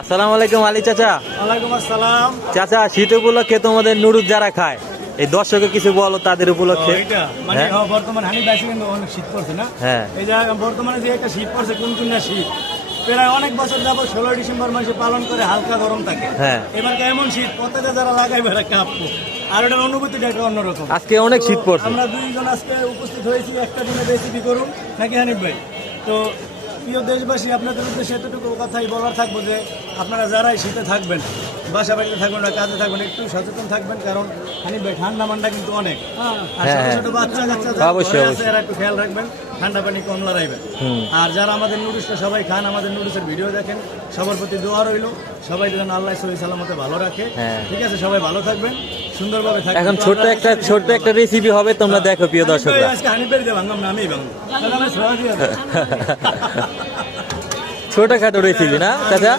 আসসালামু আলাইকুম আলী চাচা। ওয়ালাইকুম আসসালাম। চাচা, শীত উপলক্ষে তোমাদের নুডলস যারা খায়, এই দর্শকে কিছু বলো তাদের উপলক্ষে। এটা মানে হ্যাঁ। বর্তমানে হানি বাইসে কিন্তু অনেক শীত পড়ছে না। হ্যাঁ। এই যে বর্তমানে যে একটা শীত পড়ছে কোন শীত প্রায় অনেক বছর যাবত 16 ডিসেম্বর মাসে পালন করে হালকা গরম থাকে। হ্যাঁ। এবার এমন শীত পতাকা যারা লাগাইবে এরা কাঁপবো। আর ওটার অনুভূতিটা একটা অন্যরকম। আজকে অনেক শীত তো পড়ছে। আমরা দুইজন আজকে উপস্থিত হয়েছি একটা দিনে রেসিপি করুন নাকি হানিফ ভাই। তো প্রিয় দেশবাসী, আপনাদের উদ্দেশ্যে এতটুকু কথাই বলার থাকবো যে আপনারা যারাই শীতে থাকবেন, বাসা বাড়িতে থাকবেন না কাজে থাকবেন, একটু সচেতন থাকবেন, কারণ হানিফ ভাই ঠান্ডা মান্ডা কিন্তু অনেক। আর ছোট ছোট বাচ্চা কাচ্চা যারা অবশ্যই, ঘরে আছে এরা একটু খেয়াল রাখবেন, ঠান্ডা পানি কম লড়াইবেন। আর যারা আমাদের নুডলসটা সবাই খান, আমাদের নুডলসের ভিডিও দেখেন, সবার প্রতি দোয়া রইল, সবাই যেন আল্লাহ সহি সালামতে ভালো রাখে। হ্যাঁ। ঠিক আছে, সবাই ভালো থাকবেন, সুন্দরভাবে থাকবেন। এখন ছোট্ট একটা রেসিপি হবে, তোমরা দেখো প্রিয় দর্শকরা। আজকে হানিফ ভাই দিয়ে ভাঙলাম না, আমিই ভাঙলাম। তাহলে আমি সহজেই ছোটখাটো রেসিপি না চাচা?